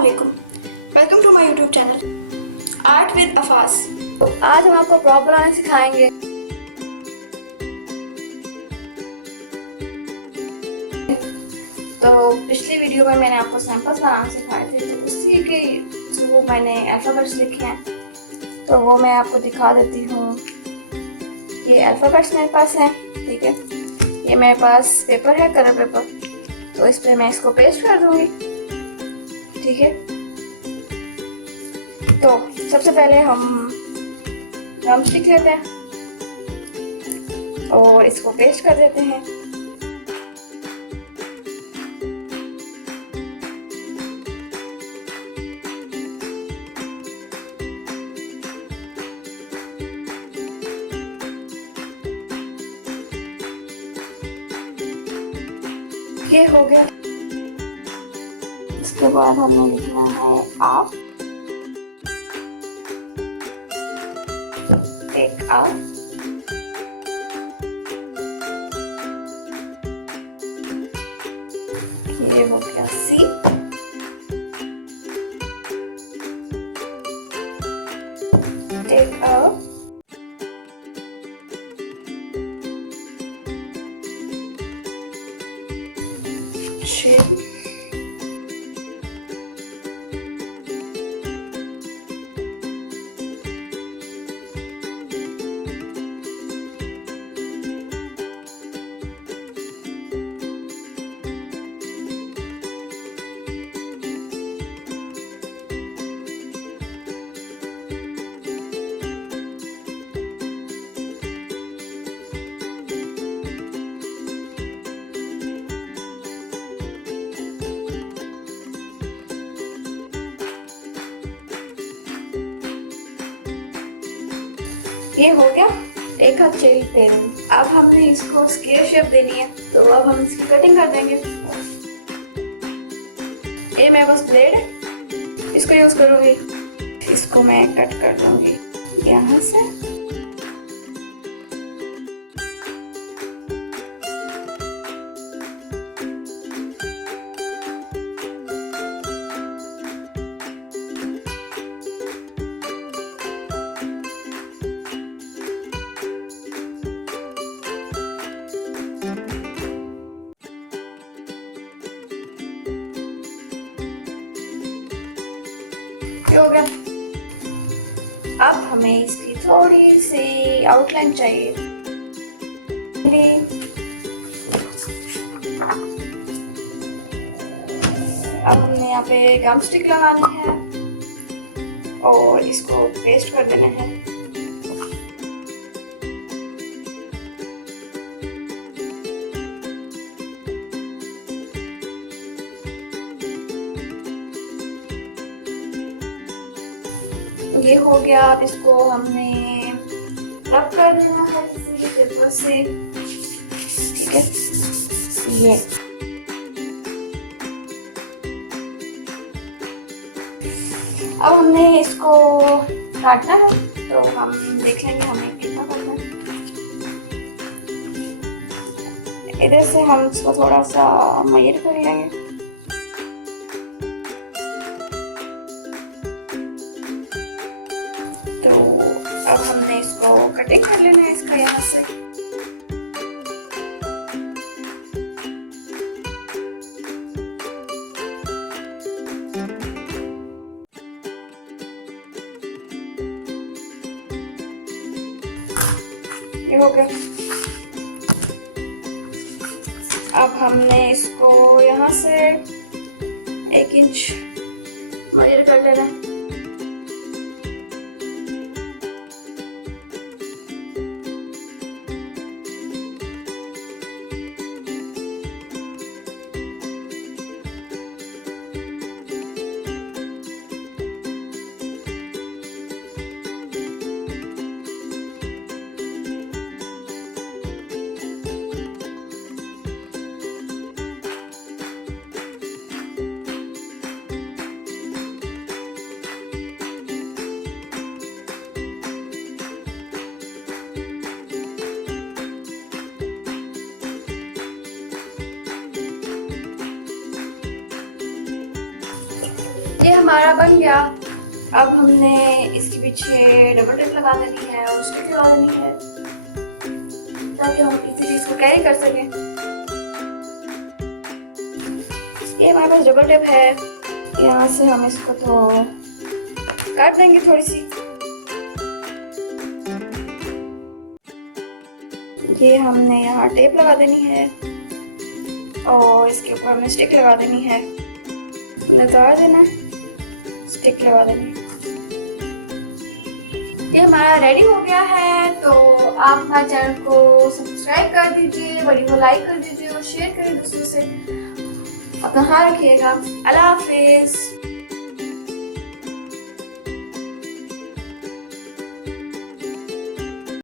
अस्सलामुअलैकुम, welcome to my YouTube channel art with Afas. आज हम आपको प्रॉप बनाना सिखाएंगे। तो पिछली वीडियो में मैंने आपको सैंपल्स बनाना सिखाए थे, तो उसी के थ्रू मैंने अल्फ़ाबेट्स लिखे हैं, तो वो मैं आपको दिखा देती हूँ। ये अल्फ़ाबेट्स मेरे पास हैं, ठीक है। ये मेरे पास पेपर है, कलर पेपर, तो इस पर मैं इसको पेस्ट कर दूंगी, ठीक है। तो सबसे पहले हम ड्रमस्टिक लेते हैं और इसको पेस्ट कर देते हैं। ये हो गया। इसके बाद हमें लिखना है आप, एक आप, ये हो गया सी, टेक अ, शेप, ये हो गया एक हाथ चेरी पेन। अब हमने इसको स्क्वायर शेप देनी है, तो अब हम इसकी कटिंग कर देंगे। ये मेरे पास ब्लेड है, इसको यूज करूंगी। इसको मैं कट कर दूंगी यहाँ से। हो गया। अब हमें इसकी थोड़ी सी आउटलाइन चाहिए। अब हमने यहाँ पे गम स्टिक लगानी है और इसको पेस्ट कर देना है। ये हो गया। अब इसको हमने रब कर देना है किसी पेपर से, ठीक है। ये अब हमने इसको काटना है, तो हम देख लेंगे हमें कितना करना है। इधर से हम इसको थोड़ा सा मयर कर लेंगे। तो अब हमने इसको कटिंग कर लेना है इसका यहाँ से। ये हो गया। अब हमने इसको यहाँ से 1 इंच मेजर कर लेना है। ये हमारा बन गया। अब हमने इसके पीछे डबल टेप लगा देनी है और स्टिक लगा देनी है ताकि हम इसी चीज को कैरी कर सकें। ये हमारे पास डबल टेप है, यहाँ से हम इसको तो काट देंगे थोड़ी सी। ये हमने यहाँ टेप लगा देनी है और इसके ऊपर हमने स्टिक लगा देनी है, लगा देना, स्टिक लगा देनी है। ये हमारा रेडी हो गया है। तो आप हमारे चैनल को सब्सक्राइब कर दीजिए, वीडियो को लाइक कर दीजिए और शेयर करें दूसरों से। अपना ख्याल रखिएगा। अल्लाह हाफिज।